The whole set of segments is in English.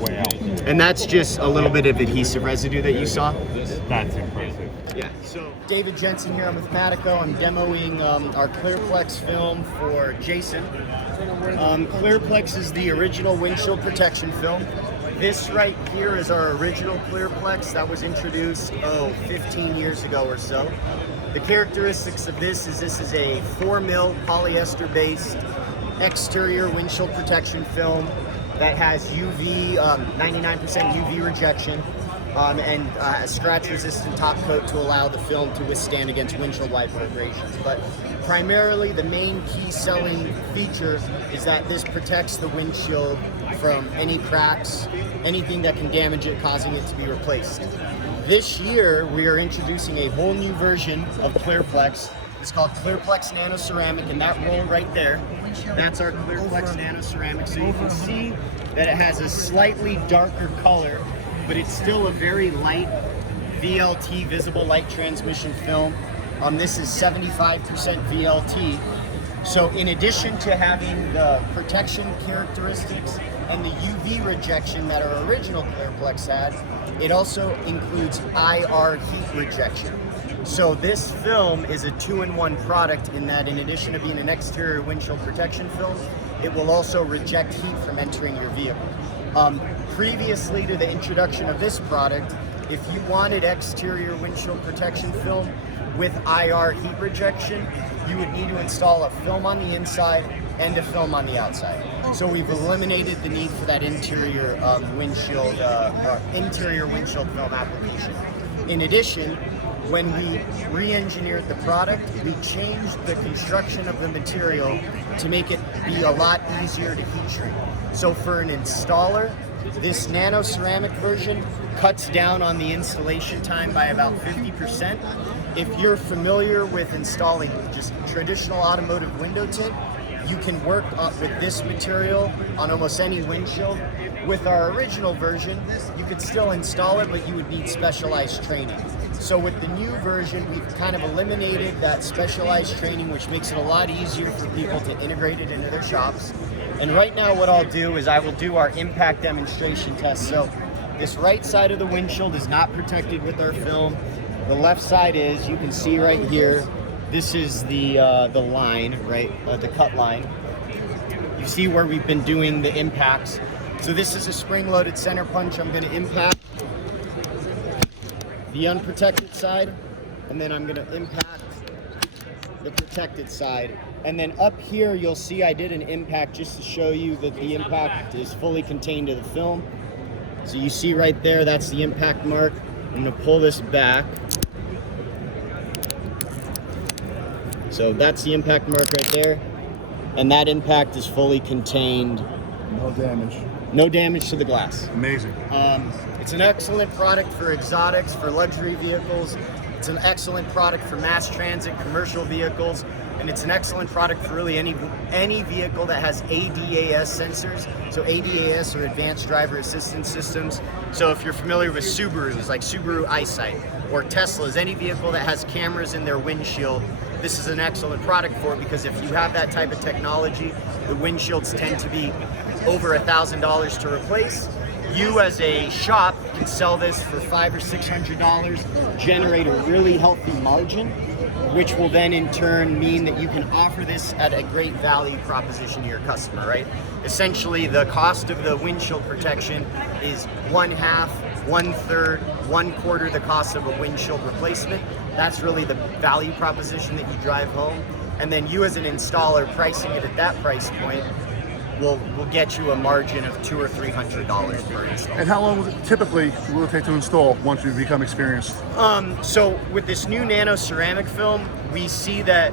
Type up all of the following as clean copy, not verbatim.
Wow. And that's just a little bit of adhesive residue that you saw. That's impressive. Yeah. So David Jensen here. I'm with Madico. I'm demoing our ClearPlex film for Jason. ClearPlex is the original windshield protection film. This right here is our original ClearPlex that was introduced 15 years ago or so. The characteristics of this is a 4mm polyester-based exterior windshield protection film that has UV, 99% UV rejection, and a scratch-resistant top coat to allow the film to withstand against windshield wiper vibrations. But primarily, the main key selling feature is that this protects the windshield from any cracks, anything that can damage it, causing it to be replaced. This year, we are introducing a whole new version of ClearPlex. It's called ClearPlex Nano Ceramic, and that roll right there, that's our ClearPlex Nano Ceramic. So you can see that it has a slightly darker color, but it's still a very light VLT, visible light transmission film. This is 75% VLT. So in addition to having the protection characteristics and the UV rejection that our original ClearPlex had, it also includes IR heat rejection. So this film is a 2-in-1 product in that in addition to being an exterior windshield protection film, it will also reject heat from entering your vehicle. Previously to the introduction of this product, if you wanted exterior windshield protection film with IR heat rejection, you would need to install a film on the inside and a film on the outside. So we've eliminated the need for that interior windshield film application. In addition, when we re-engineered the product, we changed the construction of the material to make it be a lot easier to heat shrink. So for an installer, this nano ceramic version cuts down on the installation time by about 50%. If you're familiar with installing just traditional automotive window tint, you can work with this material on almost any windshield. With our original version, you could still install it, but you would need specialized training. So with the new version, we've kind of eliminated that specialized training, which makes it a lot easier for people to integrate it into their shops. And right now what I'll do is I will do our impact demonstration test. So this right side of the windshield is not protected with our film. The left side is, you can see right here, this is the line, right, the cut line. You see where we've been doing the impacts. So this is a spring-loaded center punch. I'm going to impact the unprotected side, and then I'm going to impact the protected side. And then up here, you'll see I did an impact just to show you that the impact is fully contained to the film. So you see right there, that's the impact mark. I'm going to pull this back. So that's the impact mark right there. And that impact is fully contained. No damage. No damage to the glass. Amazing. It's an excellent product for exotics, for luxury vehicles. It's an excellent product for mass transit, commercial vehicles, and it's an excellent product for really any vehicle that has ADAS sensors. So ADAS or Advanced Driver Assistance Systems. So if you're familiar with Subarus, like Subaru Eyesight, or Teslas, any vehicle that has cameras in their windshield, this is an excellent product for it, because if you have that type of technology, the windshields tend to be over $1,000 to replace. You as a shop can sell this for $500 or $600, generate a really healthy margin, which will then in turn mean that you can offer this at a great value proposition to your customer, right? Essentially, the cost of the windshield protection is 1/2, 1/3, 1/4 the cost of a windshield replacement. That's really the value proposition that you drive home. And then you as an installer, pricing it at that price point will get you a margin of $200 or $300 per install. And how long typically will it take to install once you become experienced? So with this new nano ceramic film, we see that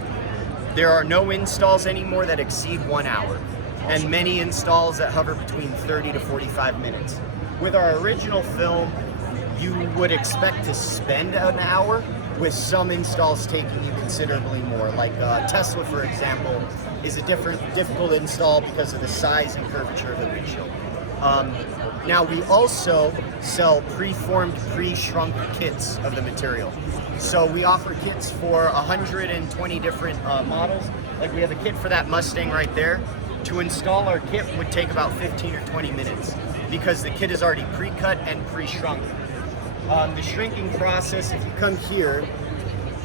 there are no installs anymore that exceed 1 hour, and many installs that hover between 30 to 45 minutes. With our original film, you would expect to spend an hour, with some installs taking you considerably more. Like Tesla, for example, is a difficult install because of the size and curvature of the windshield. Now we also sell pre-formed, pre-shrunk kits of the material. So we offer kits for 120 different models. Like we have a kit for that Mustang right there. To install our kit would take about 15 or 20 minutes because the kit is already pre-cut and pre-shrunk. The shrinking process, if you come here,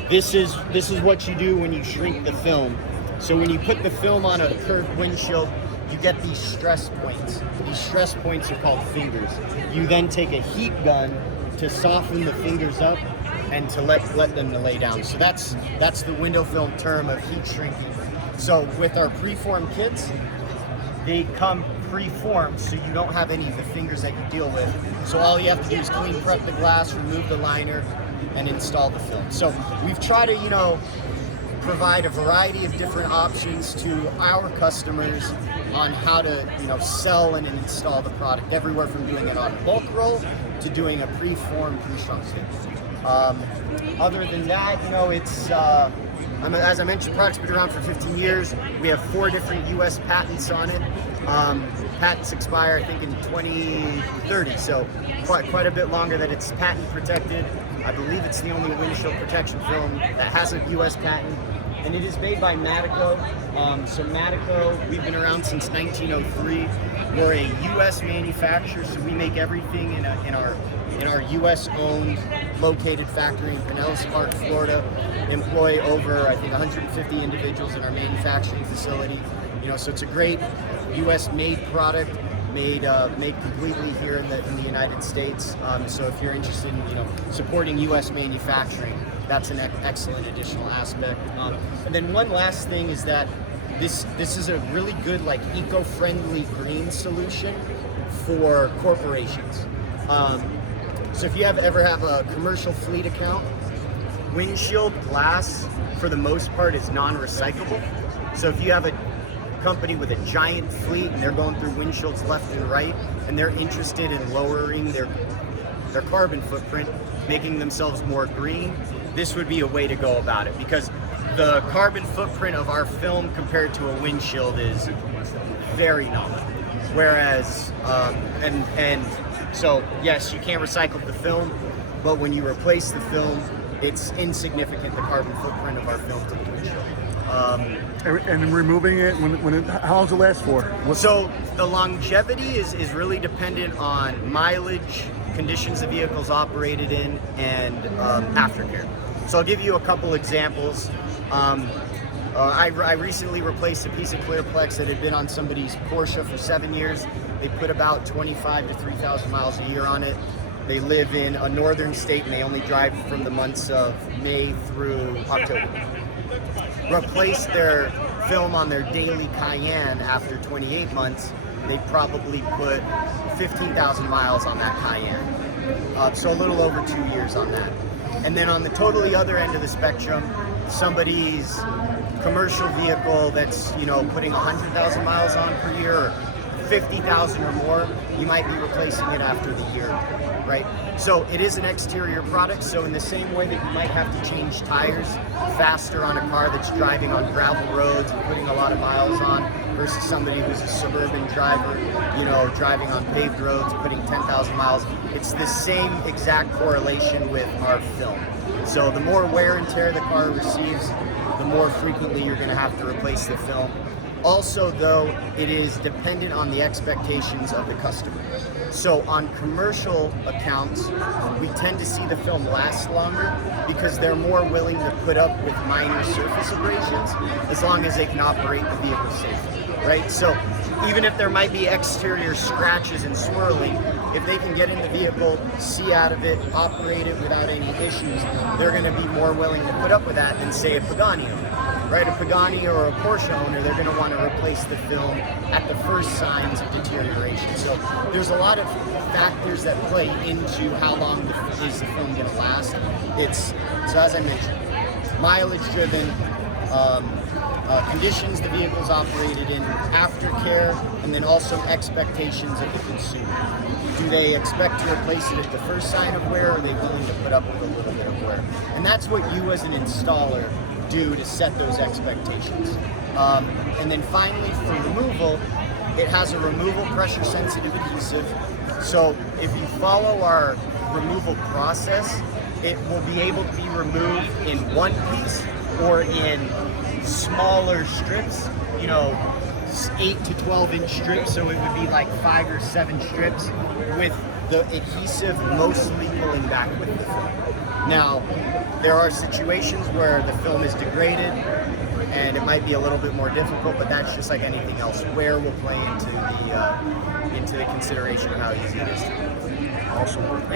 this is what you do when you shrink the film. So when you put the film on a curved windshield, you get these stress points. These stress points are called fingers. You then take a heat gun to soften the fingers up and to let them to lay down. So that's the window film term of heat shrinking. So with our preformed kits, they come pre-formed, so you don't have any of the fingers that you deal with. So all you have to do is clean prep the glass, remove the liner, and install the film. So we've tried to, provide a variety of different options to our customers on how to, sell and install the product, everywhere from doing it on a bulk roll to doing a pre-formed, pre-shrunk kit. Other than that, it's, as I mentioned, the product's been around for 15 years. We have 4 different US patents on it. Patents expire, I think, in 2030, so quite a bit longer that it's patent protected. I believe it's the only windshield protection film that has a US patent. And it is made by Madico. So Madico, we've been around since 1903. We're a U.S. manufacturer, so we make everything in our U.S.-owned, located factory in Pinellas Park, Florida. Employ over, I think, 150 individuals in our manufacturing facility. So it's a great U.S.-made product, made completely here in the United States. So if you're interested in supporting U.S. manufacturing, that's an excellent additional aspect. And then one last thing is that this is a really good, eco-friendly green solution for corporations. So if you ever have a commercial fleet account, windshield glass for the most part is non-recyclable. So if you have a company with a giant fleet and they're going through windshields left and right and they're interested in lowering their carbon footprint, making themselves more green, this would be a way to go about it, because the carbon footprint of our film compared to a windshield is very nominal. Whereas, and so yes, you can't recycle the film, but when you replace the film, it's insignificant, the carbon footprint of our film to the windshield. And removing it, how long does it last for? So the longevity is really dependent on mileage, conditions the vehicle's operated in, and aftercare. So I'll give you a couple examples. I recently replaced a piece of ClearPlex that had been on somebody's Porsche for 7 years. They put about 25 to 3,000 miles a year on it. They live in a northern state and they only drive from the months of May through October. Replaced their film on their daily Cayenne after 28 months. They probably put 15,000 miles on that Cayenne. So a little over 2 years on that. And then on the totally other end of the spectrum, somebody's commercial vehicle that's, putting 100,000 miles on per year, or 50,000 or more, you might be replacing it after the year, right? So it is an exterior product, so in the same way that you might have to change tires faster on a car that's driving on gravel roads and putting a lot of miles on versus somebody who's a suburban driver, driving on paved roads, putting 10,000 miles, it's the same exact correlation with our film. So the more wear and tear the car receives, the more frequently you're going to have to replace the film. Also, though, it is dependent on the expectations of the customer. So on commercial accounts, we tend to see the film last longer because they're more willing to put up with minor surface abrasions as long as they can operate the vehicle safely, right? So even if there might be exterior scratches and swirling, if they can get in the vehicle, see out of it, operate it without any issues, they're going to be more willing to put up with that than, say, a Pagani owner. Right, a Pagani or a Porsche owner, they're going to want to replace the film at the first signs of deterioration. So there's a lot of factors that play into how long is the film going to last. So as I mentioned, mileage driven, conditions the vehicle's operated in, aftercare, and then also expectations of the consumer. Do they expect to replace it at the first sign of wear, or are they willing to put up with a little bit of wear? And that's what you as an installer do to set those expectations. And then finally, for removal, It has a removal pressure sensitive adhesive. So if you follow our removal process, it will be able to be removed in one piece or in smaller strips, 8 to 12 inch strips. So it would be like 5 or 7 strips with the adhesive mostly pulling back with the film. Now, there are situations where the film is degraded and it might be a little bit more difficult, but that's just like anything else. Wear will play into the consideration of how easy it is to remove. Awesome.